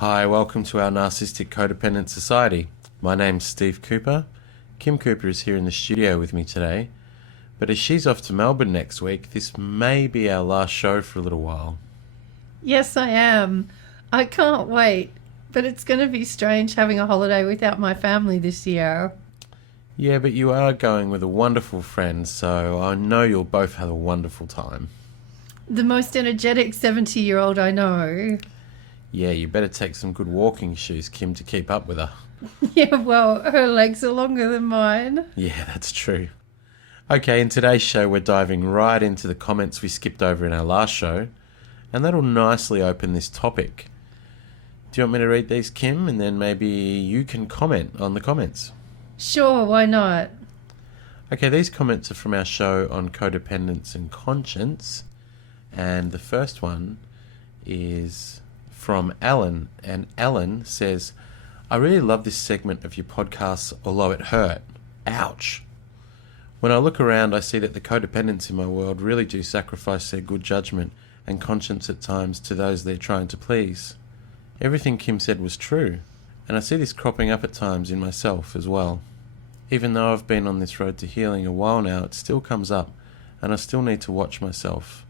Hi, welcome to our Narcissistic-Codependent Society. My name's Steve Cooper. Kim Cooper is here in the studio with me today, but as she's off to Melbourne next week, this may be our last show for a little while. Yes, I am. I can't wait, but it's going to be strange having a holiday without my family this year. Yeah, but you are going with a wonderful friend, so I know you'll both have a wonderful time. The most energetic 70-year-old I know. Yeah, you better take some good walking shoes, Kim, to keep up with her. Yeah, well, her legs are longer than mine. Yeah, that's true. Okay, in today's show, we're diving right into the comments we skipped over in our last show, and that'll nicely open this topic. Do you want me to read these, Kim, and then maybe you can comment on the comments? Sure, why not? Okay, these comments are from our show on codependence and conscience, and the first one is from Alan, and Alan says, I really love this segment of your podcast, although it hurt. Ouch. When I look around, I see that the codependents in my world really do sacrifice their good judgment and conscience at times to those they're trying to please. Everything Kim said was true, and I see this cropping up at times in myself as well. Even though I've been on this road to healing a while now, it still comes up, and I still need to watch myself.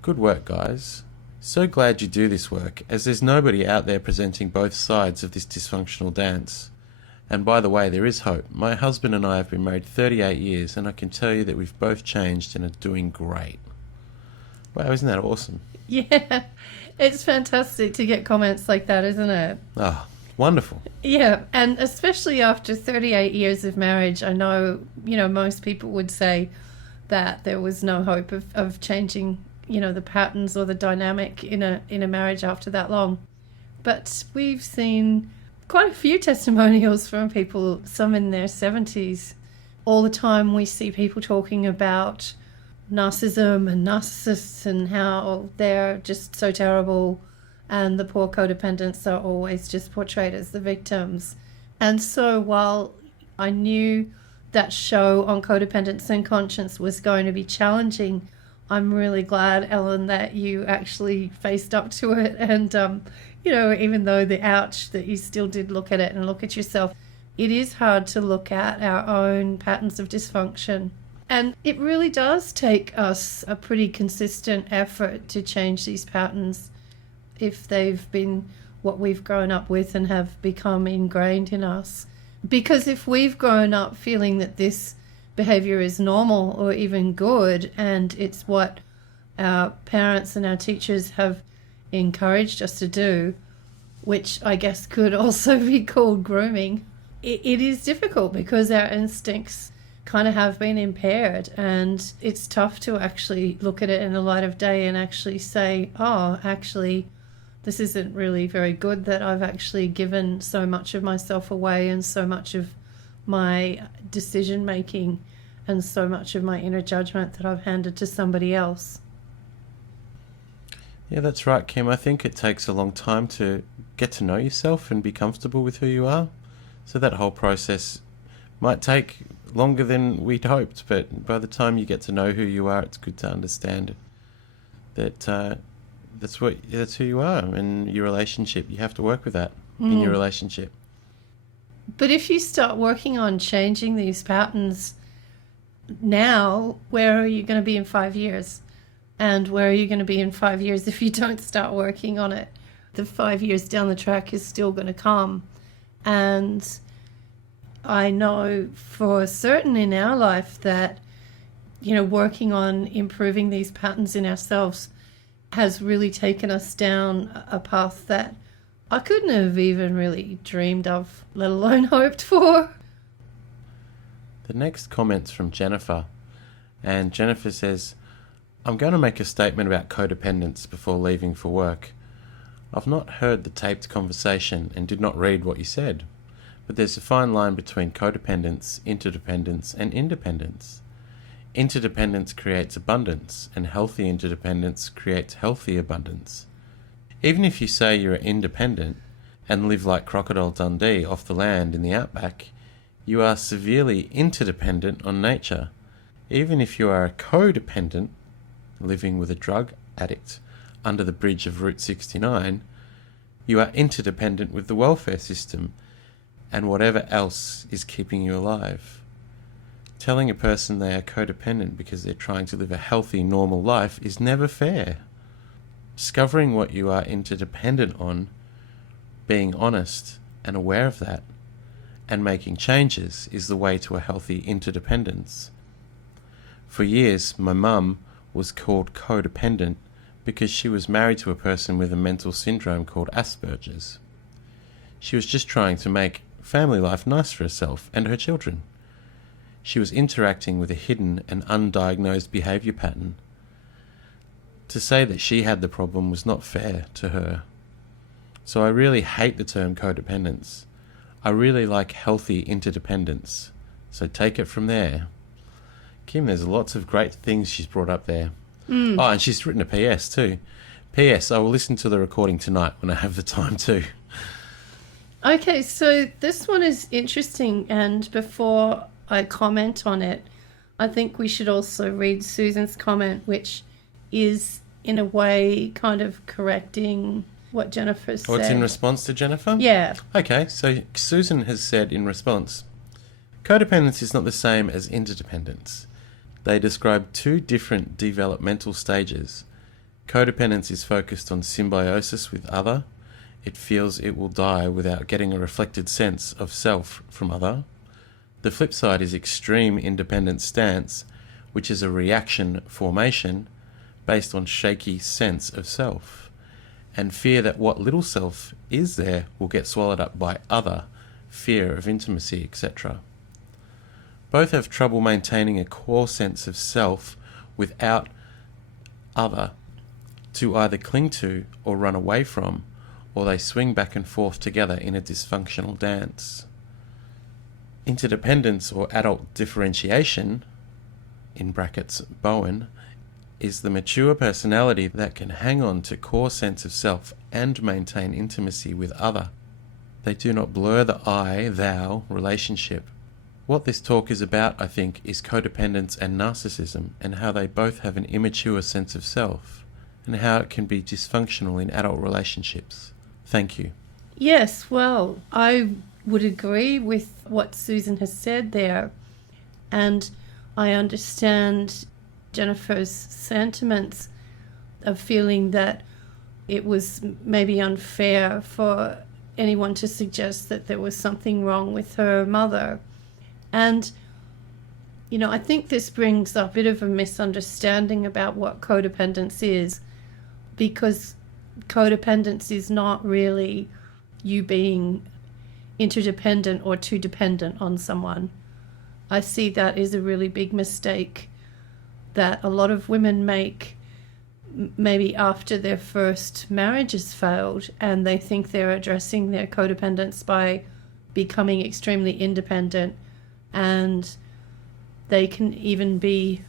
Good work, guys. So glad you do this work, as there's nobody out there presenting both sides of this dysfunctional dance. And by the way, there is hope. My husband and I have been married 38 years, and I can tell you that we've both changed and are doing great. Wow, isn't that awesome? Yeah, it's fantastic to get comments like that, isn't it? Ah, wonderful. Yeah, and especially after 38 years of marriage, I know, most people would say that there was no hope of changing the patterns or the dynamic in a marriage after that long. But we've seen quite a few testimonials from people, some in their 70s. All the time we see people talking about narcissism and narcissists and how they're just so terrible, and the poor codependents are always just portrayed as the victims. And so while I knew that show on codependence and conscience was going to be challenging, I'm really glad, Ellen, that you actually faced up to it. And, even though the ouch, that you still did look at it and look at yourself. It is hard to look at our own patterns of dysfunction. And it really does take us a pretty consistent effort to change these patterns if they've been what we've grown up with and have become ingrained in us. Because if we've grown up feeling that this behavior is normal or even good, and it's what our parents and our teachers have encouraged us to do, which I guess could also be called grooming, it is difficult because our instincts kind of have been impaired, and it's tough to actually look at it in the light of day and actually say, oh, actually, this isn't really very good that I've actually given so much of myself away and so much of my decision making and so much of my inner judgment that I've handed to somebody else. Yeah, that's right, Kim. I think it takes a long time to get to know yourself and be comfortable with who you are. So that whole process might take longer than we'd hoped, but by the time you get to know who you are, it's good to understand that that's who you are in your relationship. You have to work with that in your relationship. But if you start working on changing these patterns now, where are you going to be in 5 years? And where are you going to be in 5 years if you don't start working on it? The 5 years down the track is still going to come. And I know for certain in our life that, working on improving these patterns in ourselves has really taken us down a path that I couldn't have even really dreamed of, let alone hoped for. The next comment's from Jennifer, and Jennifer says, I'm going to make a statement about codependence before leaving for work. I've not heard the taped conversation and did not read what you said, but there's a fine line between codependence, interdependence, and independence. Interdependence creates abundance, and healthy interdependence creates healthy abundance. Even if you say you're independent and live like Crocodile Dundee off the land in the outback, you are severely interdependent on nature. Even if you are a codependent, living with a drug addict under the bridge of Route 69, You are interdependent with the welfare system and whatever else is keeping you alive. Telling a person they are codependent because they're trying to live a healthy, normal life is never fair. Discovering what you are interdependent on, being honest and aware of that, and making changes is the way to a healthy interdependence. For years, my mum was called codependent because she was married to a person with a mental syndrome called Asperger's. She was just trying to make family life nice for herself and her children. She was interacting with a hidden and undiagnosed behaviour pattern. To say that she had the problem was not fair to her. So I really hate the term codependence. I really like healthy interdependence. So take it from there. Kim, there's lots of great things she's brought up there. Oh, and she's written a PS too. PS, I will listen to the recording tonight when I have the time too. Okay, so this one is interesting, and before I comment on it, I think we should also read Susan's comment, which is in a way kind of correcting what Jennifer said. Oh, it's in response to Jennifer? Yeah. Okay, so Susan has said in response, codependence is not the same as interdependence. They describe two different developmental stages. Codependence is focused on symbiosis with other. It feels it will die without getting a reflected sense of self from other. The flip side is extreme independent stance, which is a reaction formation based on shaky sense of self, and fear that what little self is there will get swallowed up by other, fear of intimacy, etc. Both have trouble maintaining a core sense of self without other to either cling to or run away from, or they swing back and forth together in a dysfunctional dance. Interdependence or adult differentiation, in brackets Bowen, is the mature personality that can hang on to core sense of self and maintain intimacy with other. They do not blur the I-thou relationship. What this talk is about, I think, is codependence and narcissism, and how they both have an immature sense of self, and how it can be dysfunctional in adult relationships. Thank you. Yes, well, I would agree with what Susan has said there, and I understand Jennifer's sentiments of feeling that it was maybe unfair for anyone to suggest that there was something wrong with her mother. And, you know, I think this brings up a bit of a misunderstanding about what codependence is, because codependence is not really you being interdependent or too dependent on someone. I see that as a really big mistake that a lot of women make maybe after their first marriage has failed, and they think they're addressing their codependence by becoming extremely independent, and they can even be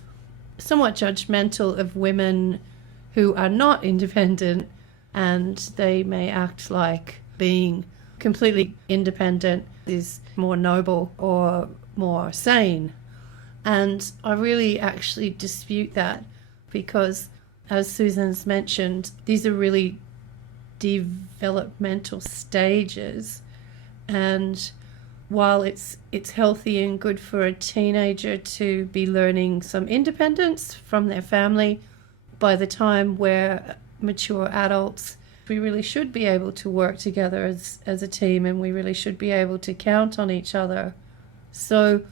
somewhat judgmental of women who are not independent, and they may act like being completely independent is more noble or more sane. And I really actually dispute that, because, as Susan's mentioned, these are really developmental stages, and while it's healthy and good for a teenager to be learning some independence from their family, by the time we're mature adults, we really should be able to work together as a team, and we really should be able to count on each other. So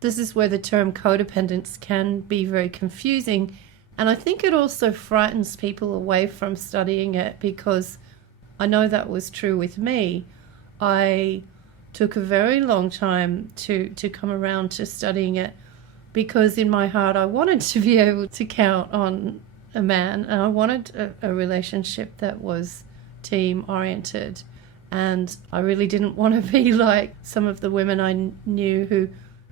this is where the term codependence can be very confusing, and I think it also frightens people away from studying it, because I know that was true with me. I took a very long time to come around to studying it, because in my heart I wanted to be able to count on a man, and I wanted a relationship that was team oriented, and I really didn't want to be like some of the women I knew who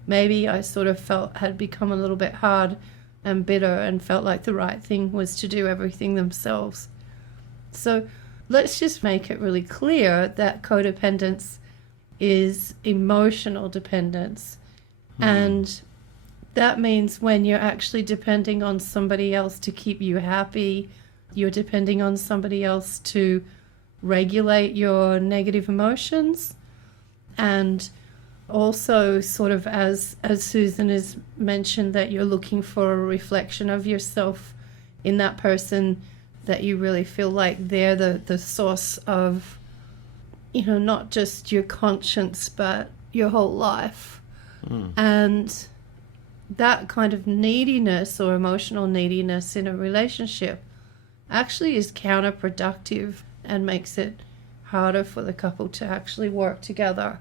maybe I sort of felt had become a little bit hard and bitter and felt like the right thing was to do everything themselves. So let's just make it really clear that codependence is emotional dependence. And that means when you're actually depending on somebody else to keep you happy, you're depending on somebody else to regulate your negative emotions, and also sort of as Susan has mentioned, that you're looking for a reflection of yourself in that person, that you really feel like they're the source of, not just your conscience, but your whole life. And that kind of neediness or emotional neediness in a relationship actually is counterproductive and makes it harder for the couple to actually work together.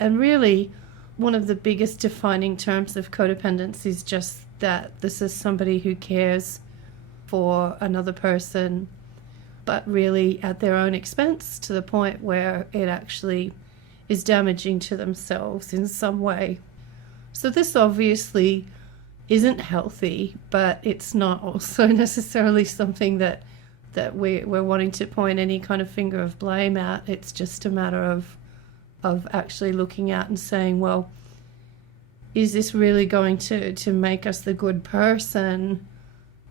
And really, one of the biggest defining terms of codependence is just that this is somebody who cares for another person, but really at their own expense, to the point where it actually is damaging to themselves in some way. So this obviously isn't healthy, but it's not also necessarily something that we're wanting to point any kind of finger of blame at. It's just a matter of actually looking at and saying, well, is this really going to make us the good person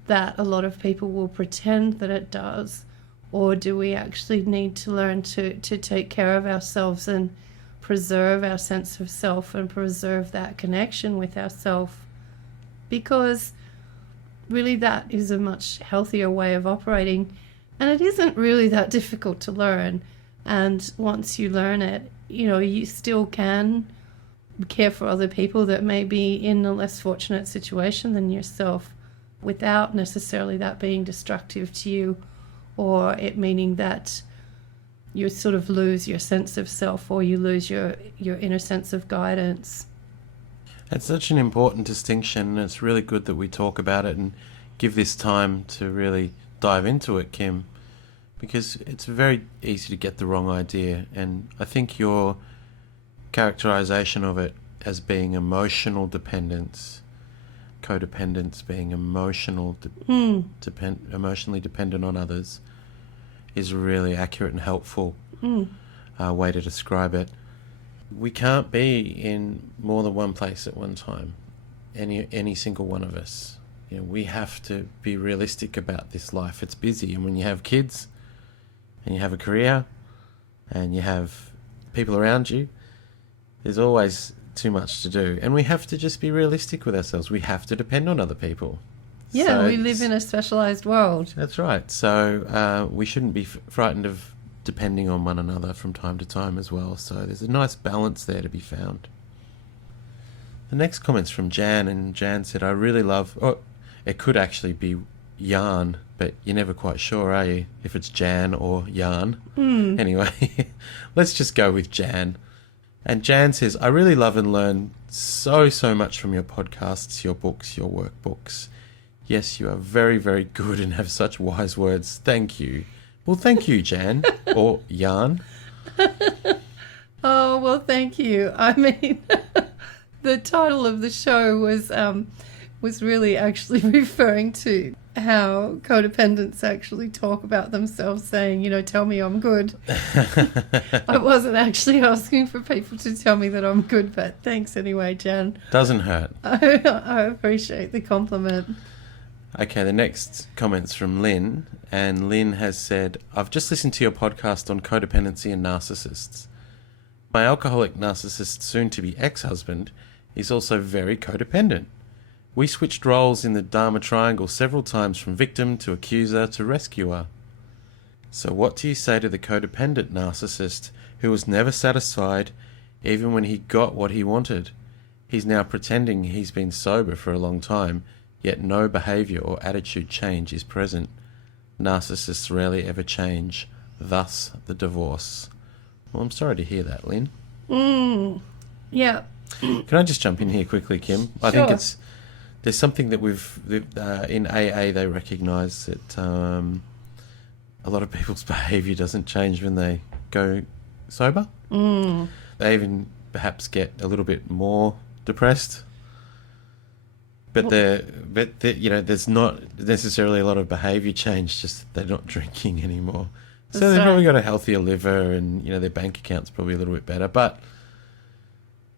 that a lot of people will pretend that it does? Or do we actually need to learn to take care of ourselves and preserve our sense of self and preserve that connection with ourselves? Because really that is a much healthier way of operating, and it isn't really that difficult to learn. And once you learn it, you still can care for other people that may be in a less fortunate situation than yourself, without necessarily that being destructive to you, or it meaning that you sort of lose your sense of self, or you lose your inner sense of guidance. That's such an important distinction, and it's really good that we talk about it and give this time to really dive into it, Kim, because it's very easy to get the wrong idea. And I think your characterization of it as being emotional dependence, codependence being emotionally dependent on others, is a really accurate and helpful way to describe it. We can't be in more than one place at one time, any single one of us. We have to be realistic about this life. It's busy, and when you have kids and you have a career and you have people around you, there's always too much to do, and we have to just be realistic with ourselves. We have to depend on other people. Yeah, so we live in a specialized world. That's right. So we shouldn't be frightened of depending on one another from time to time as well. So there's a nice balance there to be found. The next comment's from Jan, and Jan said, I really love... Oh, it could actually be Jan, but you're never quite sure, are you, if it's Jan or Jan? Anyway, let's just go with Jan. And Jan says, I really love and learn so much from your podcasts, your books, your workbooks. Yes, you are very, very good and have such wise words. Thank you. Well, thank you, Jan. Or Jan. Oh, well, thank you. I mean, the title of the show was really actually referring to how codependents actually talk about themselves, saying, tell me I'm good. I wasn't actually asking for people to tell me that I'm good, but thanks anyway, Jan. Doesn't hurt. I appreciate the compliment. Okay, the next comment's from Lynn, and Lynn has said, I've just listened to your podcast on codependency and narcissists. My alcoholic narcissist, soon-to-be ex-husband, is also very codependent. We switched roles in the Dharma Triangle several times, from victim to accuser to rescuer. So what do you say to the codependent narcissist who was never satisfied even when he got what he wanted? He's now pretending he's been sober for a long time, yet no behaviour or attitude change is present. Narcissists rarely ever change, thus the divorce. Well, I'm sorry to hear that, Lynn. Yeah. Can I just jump in here quickly, Kim? I think there's something that we've in AA they recognise that a lot of people's behaviour doesn't change when they go sober. They even perhaps get a little bit more depressed. But there's not necessarily a lot of behaviour change, just that they're not drinking anymore. So they've probably got a healthier liver, and their bank account's probably a little bit better. But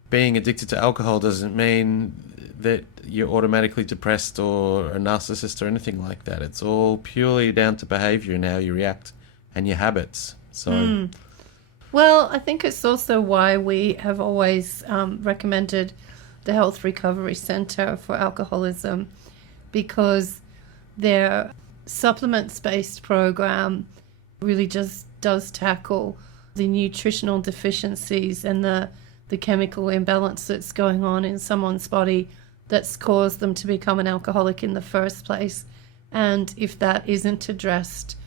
being addicted to alcohol doesn't mean that you're automatically depressed or a narcissist or anything like that. It's all purely down to behaviour and how you react and your habits. So, Well, I think it's also why we have always recommended the Health Recovery Centre for alcoholism, because their supplements-based program really just does tackle the nutritional deficiencies and the chemical imbalance that's going on in someone's body that's caused them to become an alcoholic in the first place. And if that isn't addressed,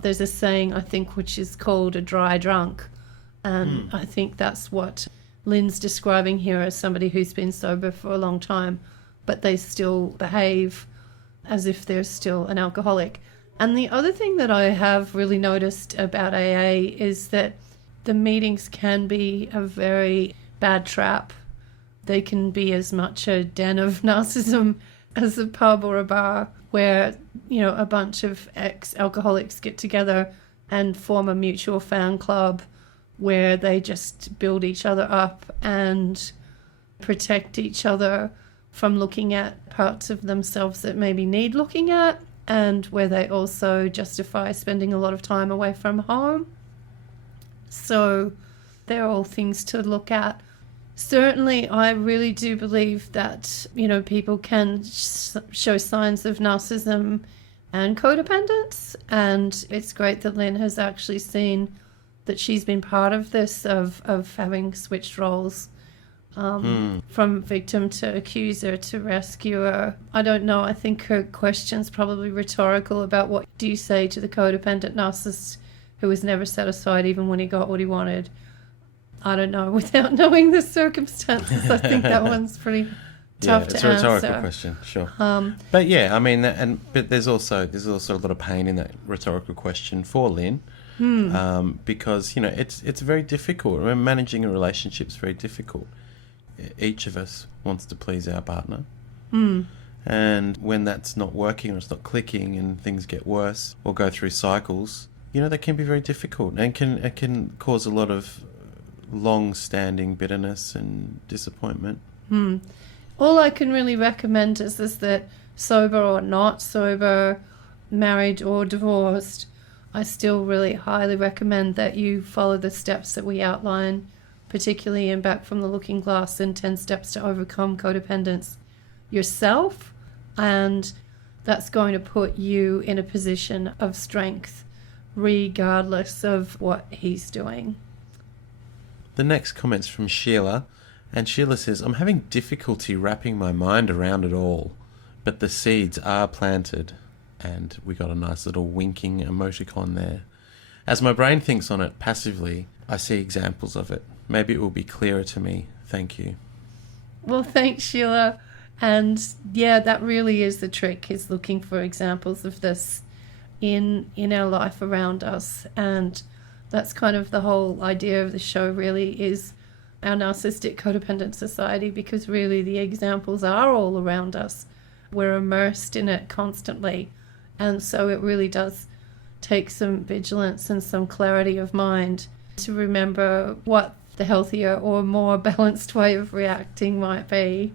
there's a saying, I think, which is called a dry drunk. And I think that's what Lynn's describing here as somebody who's been sober for a long time, but they still behave as if they're still an alcoholic. And the other thing that I have really noticed about AA is that the meetings can be a very bad trap. They can be as much a den of narcissism as a pub or a bar where, you know, a bunch of ex-alcoholics get together and form a mutual fan club where they just build each other up and protect each other from looking at parts of themselves that maybe need looking at, and where they also justify spending a lot of time away from home. So they're all things to look at. Certainly, I really do believe that, you know, people can show signs of narcissism and codependence, and it's great that Lynn has actually seen that she's been part of this, of having switched roles from victim to accuser to rescuer. I don't know. I think her question's probably rhetorical about what do you say to the codependent narcissist who was never satisfied even when he got what he wanted. I don't know. Without knowing the circumstances, I think that one's pretty tough to answer. It's a rhetorical question, sure. But yeah, I mean, but there's also a lot of pain in that rhetorical question for Lynn. Because, you know, it's very difficult. I mean, managing a relationship is very difficult. Each of us wants to please our partner. And when that's not working or it's not clicking and things get worse or go through cycles, you know, that can be very difficult and it can cause a lot of long-standing bitterness and disappointment. All I can really recommend is that sober or not sober, married or divorced, I still really highly recommend that you follow the steps that we outline, particularly in Back from the Looking Glass and 10 Steps to Overcome Codependence yourself. And that's going to put you in a position of strength regardless of what he's doing. The next comment's from Sheila, and Sheila says, I'm having difficulty wrapping my mind around it all, but the seeds are planted. And we got a nice little winking emoticon there. As my brain thinks on it passively, I see examples of it. Maybe it will be clearer to me. Thank you. Well, thanks, Sheila. And yeah, that really is the trick, is looking for examples of this in our life around us. And that's kind of the whole idea of the show, really, is our Narcissistic-Codependent Society, because really the examples are all around us. We're immersed in it constantly. And so it really does take some vigilance and some clarity of mind to remember what the healthier or more balanced way of reacting might be.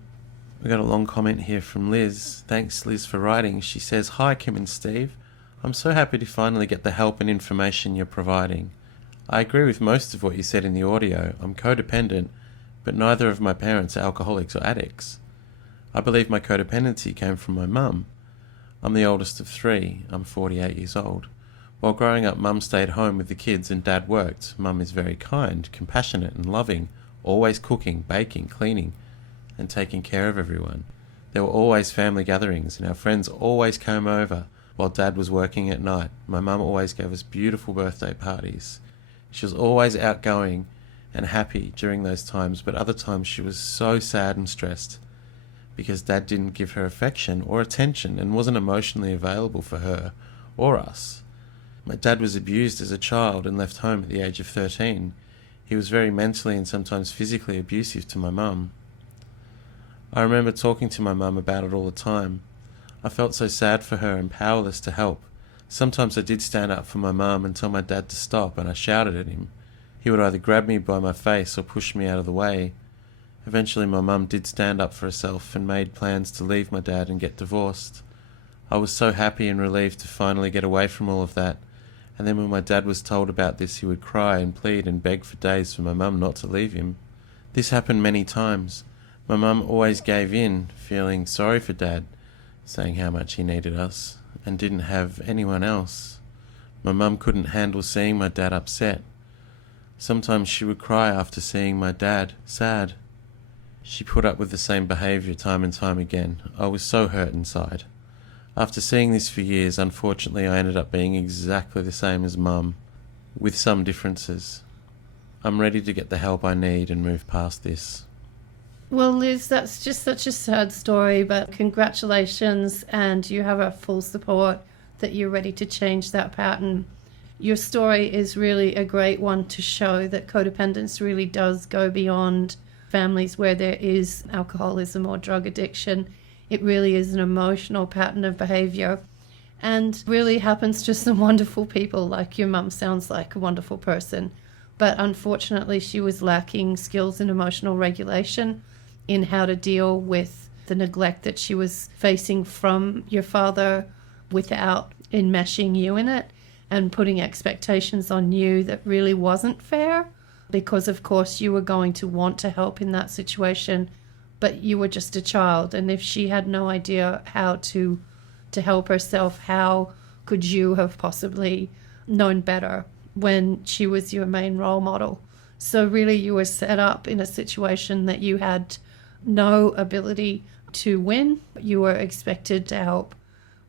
We got a long comment here from Liz. Thanks, Liz, for writing. She says, Hi, Kim and Steve. I'm so happy to finally get the help and information you're providing. I agree with most of what you said in the audio. I'm codependent, but neither of my parents are alcoholics or addicts. I believe my codependency came from my mum. I'm the oldest of three. I'm 48 years old. While growing up, Mum stayed home with the kids and Dad worked. Mum is very kind, compassionate and loving, always cooking, baking, cleaning and taking care of everyone. There were always family gatherings and our friends always came over while Dad was working at night. My mum always gave us beautiful birthday parties. She was always outgoing and happy during those times, but other times she was so sad and stressed because Dad didn't give her affection or attention and wasn't emotionally available for her or us. My dad was abused as a child and left home at the age of 13. He was very mentally and sometimes physically abusive to my mum. I remember talking to my mum about it all the time. I felt so sad for her and powerless to help. Sometimes I did stand up for my mum and tell my dad to stop, and I shouted at him. He would either grab me by my face or push me out of the way. Eventually my mum did stand up for herself and made plans to leave my dad and get divorced. I was so happy and relieved to finally get away from all of that And then when my dad was told about this, he would cry and plead and beg for days for my mum not to leave him. This happened many times. My mum always gave in, feeling sorry for Dad, saying how much he needed us, and didn't have anyone else. My mum couldn't handle seeing my dad upset. Sometimes she would cry after seeing my dad sad. She put up with the same behaviour time and time again. I was so hurt inside. After seeing this for years, unfortunately I ended up being exactly the same as Mum, with some differences. I'm ready to get the help I need and move past this. Well, Liz, that's just such a sad story, but congratulations, and you have our full support that you're ready to change that pattern. Your story is really a great one to show that codependence really does go beyond families where there is alcoholism or drug addiction. It really is an emotional pattern of behaviour and really happens to some wonderful people. Like your mum sounds like a wonderful person, but unfortunately she was lacking skills in emotional regulation, in how to deal with the neglect that she was facing from your father without enmeshing you in it and putting expectations on you that really wasn't fair, because of course you were going to want to help in that situation, but you were just a child, and if she had no idea how to help herself, how could you have possibly known better when she was your main role model? So really you were set up in a situation that you had no ability to win. You were expected to help,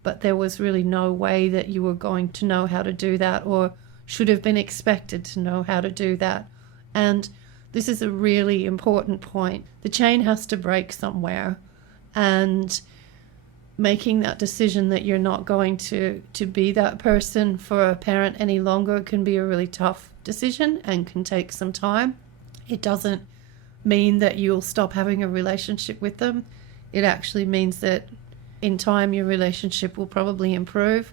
but there was really no way that you were going to know how to do that, or should have been expected to know how to do that. And this is a really important point. The chain has to break somewhere, and making that decision that you're not going to be that person for a parent any longer can be a really tough decision and can take some time. It doesn't mean that you'll stop having a relationship with them. It actually means that in time your relationship will probably improve.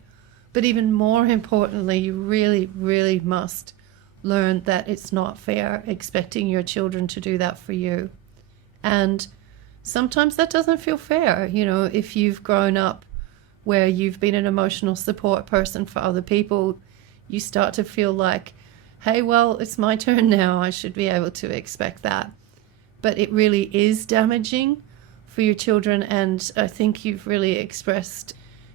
But even more importantly, you really, really must learn that it's not fair expecting your children to do that for you. And sometimes that doesn't feel fair. You know, if you've grown up where you've been an emotional support person for other people, you start to feel like, hey, well, it's my turn now. I should be able to expect that. But it really is damaging for your children, and I think you've really expressed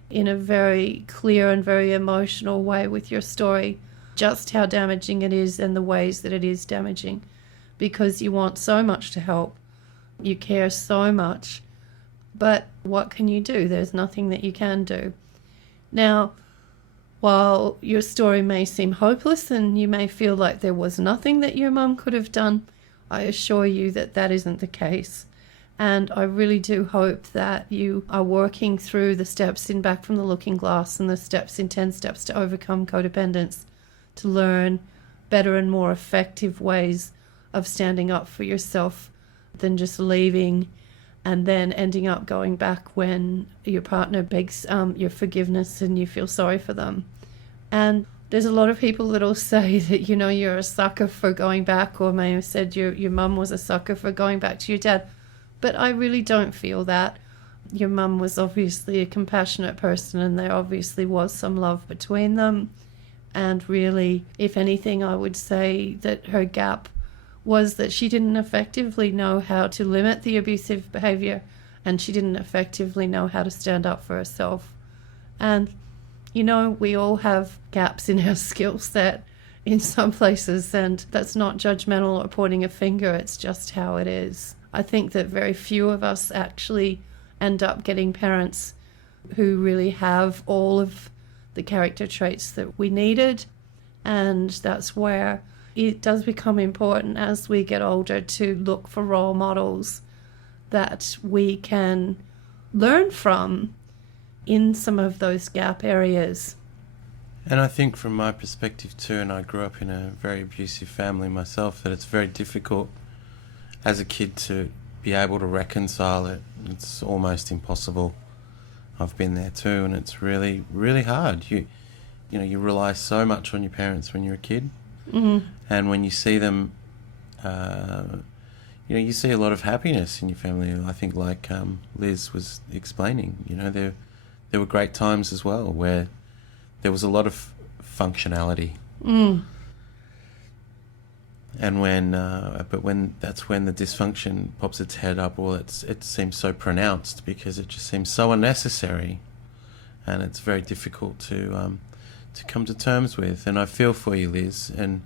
in a very clear and very emotional way with your story just how damaging it is and the ways that it is damaging, because you want so much to help. You care so much, but what can you do? There's nothing that you can do. Now, while your story may seem hopeless and you may feel like there was nothing that your mum could have done, I assure you that that isn't the case. And I really do hope that you are working through the steps in Back from the Looking Glass and the steps in 10 Steps to Overcome Codependence to learn better and more effective ways of standing up for yourself than just leaving and then ending up going back when your partner begs your forgiveness and you feel sorry for them. And there's a lot of people that'll say that, you know, you're a sucker for going back, or may have said your mum was a sucker for going back to your dad. But I really don't feel that. Your mum was obviously a compassionate person, and there obviously was some love between them. And really, if anything, I would say that her gap was that she didn't effectively know how to limit the abusive behavior, and she didn't effectively know how to stand up for herself. And, you know, we all have gaps in our skill set in some places, and that's not judgmental or pointing a finger, it's just how it is. I think that very few of us actually end up getting parents who really have all of the character traits that we needed, and that's where it does become important as we get older to look for role models that we can learn from in some of those gap areas. And I think from my perspective too, and I grew up in a very abusive family myself, that it's very difficult as a kid to be able to reconcile it. It's almost impossible. I've been there too, and it's really, really hard. You know, you rely so much on your parents when you're a kid. Mm-hmm. And when you see them, you see a lot of happiness in your family. I think, like Liz was explaining, there were great times as well where there was a lot of functionality. And when that's when the dysfunction pops its head up, well, it seems so pronounced because it just seems so unnecessary, and it's very difficult to come to terms with. And I feel for you, Liz, and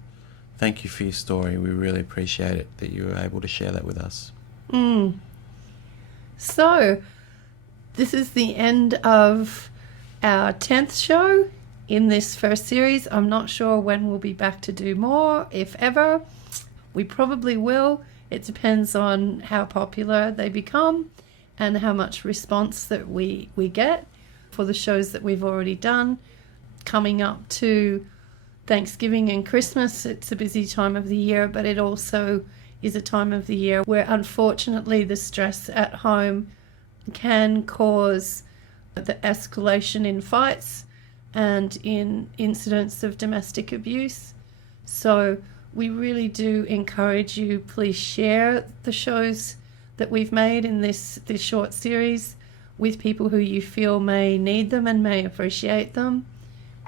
thank you for your story. We really appreciate it that you were able to share that with us. So, this is the end of our 10th show in this first series. I'm not sure when we'll be back to do more, if ever. We probably will. It depends on how popular they become and how much response that we get for the shows that we've already done. Coming up to Thanksgiving and Christmas, it's a busy time of the year, but it also is a time of the year where unfortunately the stress at home can cause the escalation in fights and in incidents of domestic abuse. So we really do encourage you, please share the shows that we've made in this short series with people who you feel may need them and may appreciate them.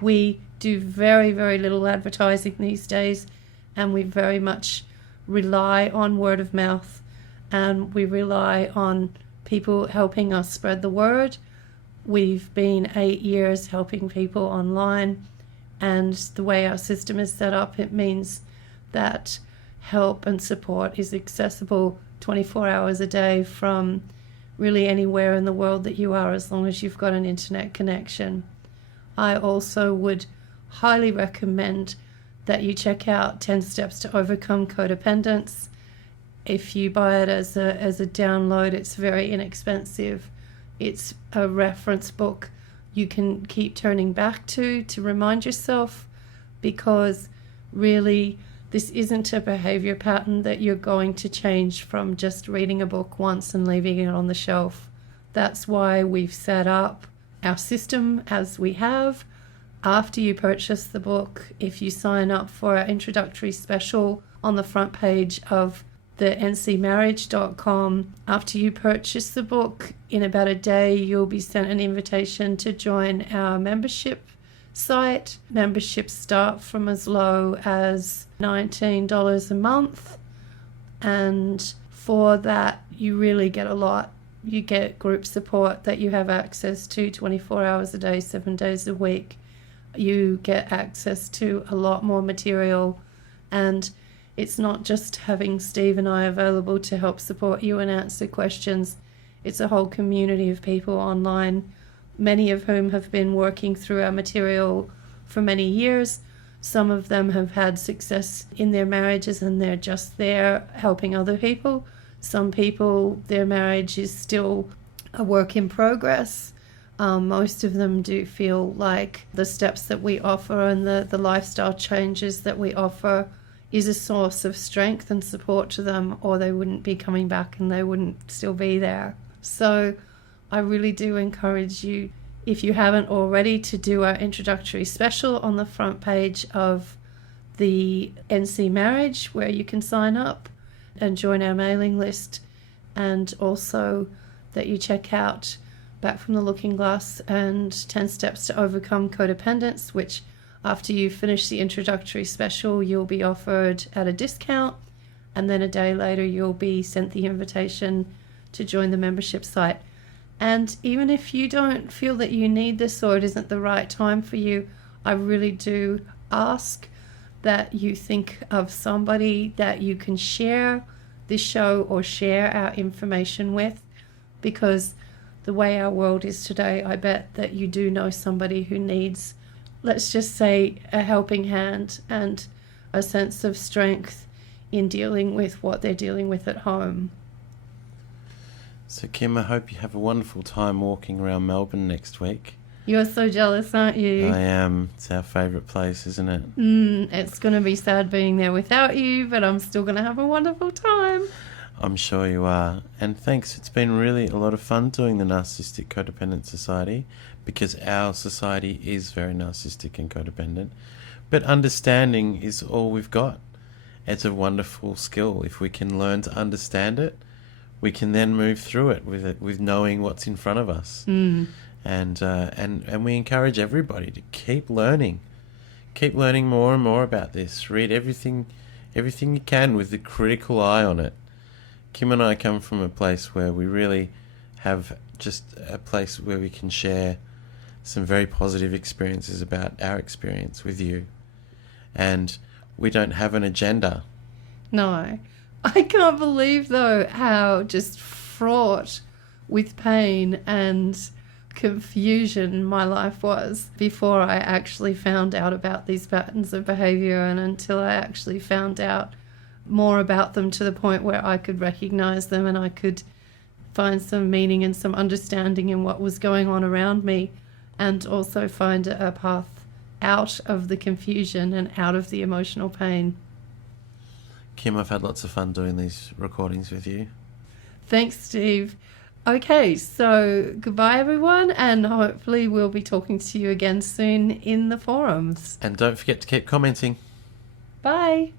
We do very, very little advertising these days, and we very much rely on word of mouth, and we rely on people helping us spread the word. We've been 8 years helping people online, and the way our system is set up, it means that help and support is accessible 24 hours a day from really anywhere in the world that you are, as long as you've got an internet connection. I also would highly recommend that you check out 10 Steps to Overcome Codependence. If you buy it as a download, it's very inexpensive. It's a reference book you can keep turning back to remind yourself, because really this isn't a behavior pattern that you're going to change from just reading a book once and leaving it on the shelf. That's why we've set up our system as we have. After you purchase the book, if you sign up for our introductory special on the front page of the ncmarriage.com, after you purchase the book, in about a day you'll be sent an invitation to join our membership site. Memberships start from as low as $19 a month, and for that you really get a lot. You get group support that you have access to 24 hours a day, 7 days a week. You get access to a lot more material, and it's not just having Steve and I available to help support you and answer questions. It's a whole community of people online, many of whom have been working through our material for many years. Some of them have had success in their marriages and they're just there helping other people. Some people, their marriage is still a work in progress. Most of them do feel like the steps that we offer and the lifestyle changes that we offer is a source of strength and support to them, or they wouldn't be coming back and they wouldn't still be there. So I really do encourage you, if you haven't already, to do our introductory special on the front page of the NC Marriage, where you can sign up and join our mailing list, and also that you check out Back from the Looking Glass and 10 Steps to Overcome Codependence, which after you finish the introductory special you'll be offered at a discount, and then a day later you'll be sent the invitation to join the membership site. And even if you don't feel that you need this or it isn't the right time for you, I really do ask that you think of somebody that you can share this show or share our information with, because the way our world is today, I bet that you do know somebody who needs, let's just say, a helping hand and a sense of strength in dealing with what they're dealing with at home. So Kim, I hope you have a wonderful time walking around Melbourne next week. You're so jealous, aren't you? I am. It's our favourite place, isn't it? It's going to be sad being there without you, but I'm still going to have a wonderful time. I'm sure you are. And thanks. It's been really a lot of fun doing the Narcissistic-Codependent Society, because our society is very narcissistic and codependent. But understanding is all we've got. It's a wonderful skill. If we can learn to understand it, we can then move through it with knowing what's in front of us. And we encourage everybody to keep learning. keep learning more and more about this. Read everything you can with the critical eye on it. Kim and I come from a place where we really have just a place where we can share some very positive experiences about our experience with you. And we don't have an agenda. No. I can't believe, though, how just fraught with pain and confusion my life was before I actually found out about these patterns of behaviour, and until I actually found out more about them to the point where I could recognise them and I could find some meaning and some understanding in what was going on around me, and also find a path out of the confusion and out of the emotional pain. Kim, I've had lots of fun doing these recordings with you. Thanks, Steve. Okay, so goodbye everyone, and hopefully we'll be talking to you again soon in the forums. And don't forget to keep commenting. Bye.